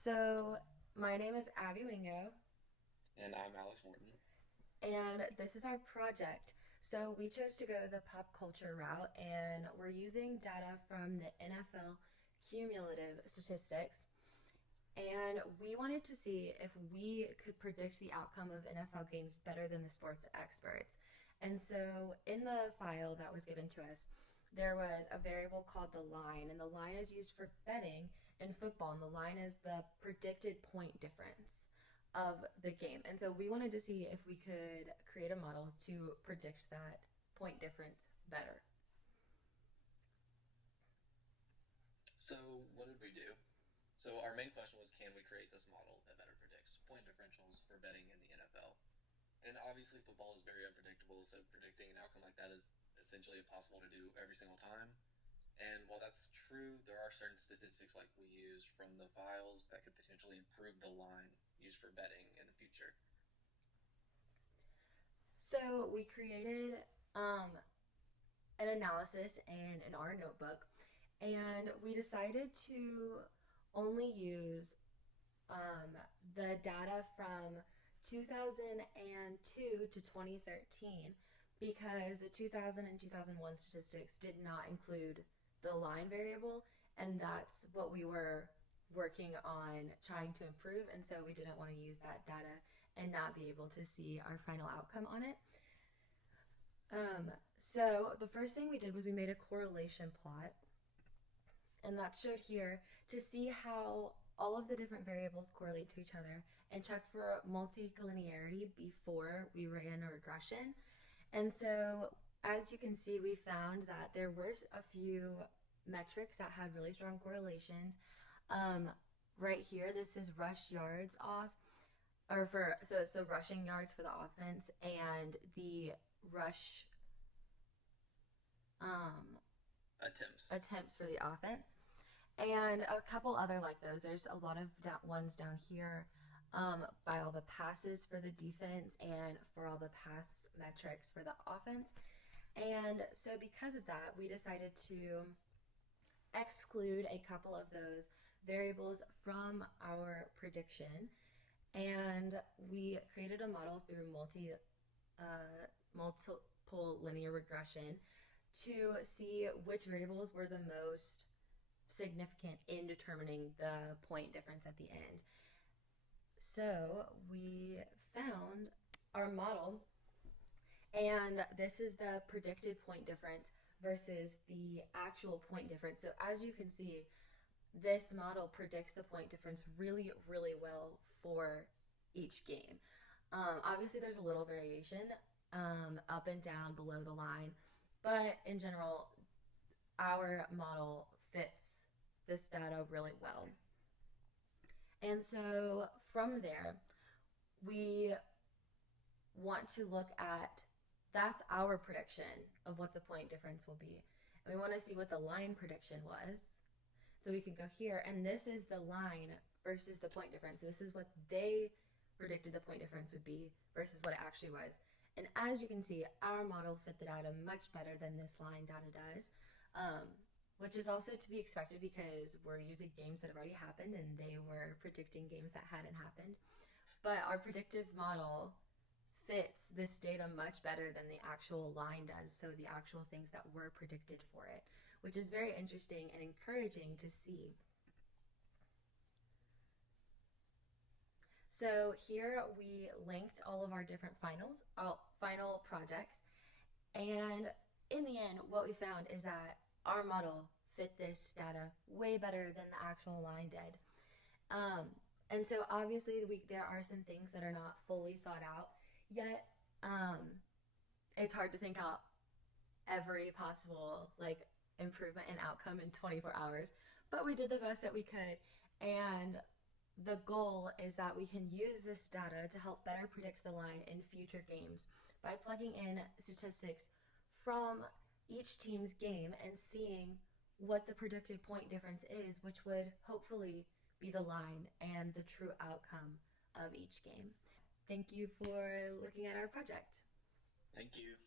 So, my name is Abby Wingo, And I'm Alex Morton. and this is our project. So, we chose to go the pop culture route, and we're using data from the NFL cumulative statistics. And we wanted to see if we could predict the outcome of NFL games better than the sports experts. And so, in the file that was given to us, there was a variable called the line, and the line is used for betting in football, and the line is the predicted point difference of the game. And so, we wanted to see if we could create a model to predict that point difference better. So, what did we do? So, our main question was, can we create this model that better predicts point differentials for betting in the NFL? And obviously, football is very unpredictable, so predicting an outcome like that is essentially impossible to do every single time. And while that's true, there are certain statistics like we use from the files that could potentially improve the line used for betting in the future. So, we created an analysis in our notebook, and we decided to only use the data from 2002 to 2013 because the 2000 and 2001 statistics did not include the line variable, and that's what we were working on trying to improve, and so we didn't want to use that data and not be able to see our final outcome on it. So the first thing we did was we made a correlation plot, and that's showed here to see how all of the different variables correlate to each other and check for multicollinearity before we ran a regression. And so, as you can see, we found that there were a few metrics that had really strong correlations. Um, right here, this is rush yards off, or for so it's the rushing yards for the offense and the rush um, Attempts. attempts for the offense, and a couple other like those. There's a lot of ones down here by all the passes for the defense and for all the pass metrics for the offense. And so, because of that, we decided to exclude a couple of those variables from our prediction. And we created a model through multiple linear regression to see which variables were the most significant in determining the point difference at the end. So we found our model, and this is the predicted point difference versus the actual point difference. So as you can see, this model predicts the point difference really, really well for each game. Obviously, there's a little variation up and down below the line, but in general, our model fits this data really well. And so from there, we want to look at that's our prediction of what the point difference will be. And we want to see what the line prediction was. So we can go here, and this is the line versus the point difference. This is what they predicted the point difference would be versus what it actually was. And as you can see, our model fit the data much better than this line data does, which is also to be expected because we're using games that have already happened and they were predicting games that hadn't happened. But our predictive model fits this data much better than the actual line does, so the actual things that were predicted for it, which is very interesting and encouraging to see. So here we linked all of our different final projects, and in the end, what we found is that our model fit this data way better than the actual line did. And so obviously there are some things that are not fully thought out yet. It's hard to think out every possible like improvement and outcome in 24 hours, but we did the best that we could. And the goal is that we can use this data to help better predict the line in future games by plugging in statistics from each team's game and seeing what the predicted point difference is, which would hopefully be the line and the true outcome of each game. Thank you for looking at our project. Thank you.